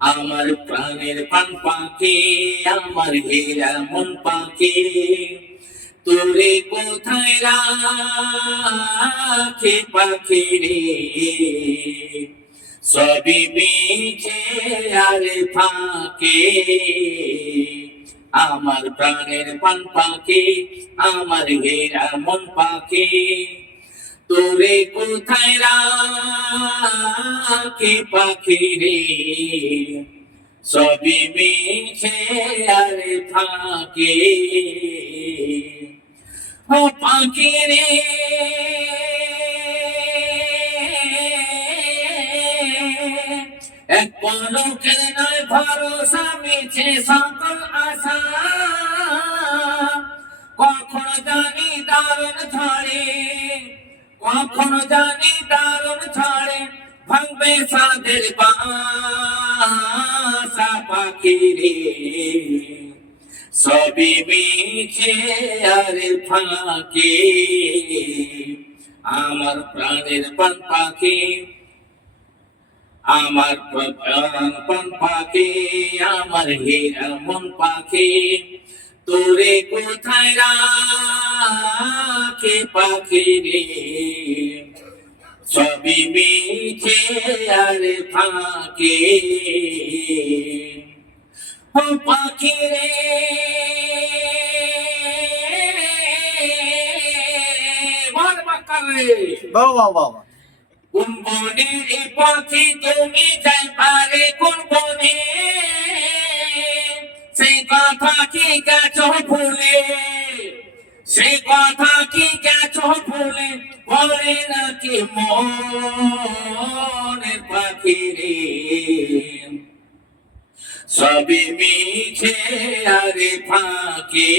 আমার প্রাণের পান পাখি, আমার হীরা মন পাখি, তোরে কোথায় রাখি পাখি রে? সবই মিছে আর ফাঁকে। আমার প্রাণের পান পাখি, আমার হীরা মন পাখি, তোরে কোথায় রাখি পাখি রে? সবই মিছে আর ফাঁকে। ও পাখি রে, এক পলকের নয় ভরসা মিছে সকল আশা, কখন জানি দারুণ ঝড়ে, কখন জানি দারুণ ঝড়ে ভাঙবে সাদের বাসা পাখি রে। সবই মিছে আর ফাঁকে। আমার প্রাণের পান পাখি, আমার প্রাণ পান পাখি, আমার হীরা মন পাখি, তোরে কোথায় রাখি পাখি রে? সবই মিছে আর ফাঁকে। ও পাখি রে, কোন বনের পাখি তুমি যাইবারে কোন বনে? সে কথা কি গেছো ভুলে, সে কথা কি গেছো ভুলে? বলে নাকি মনের পাখি রে? সবই মিছে আর ফাঁকে।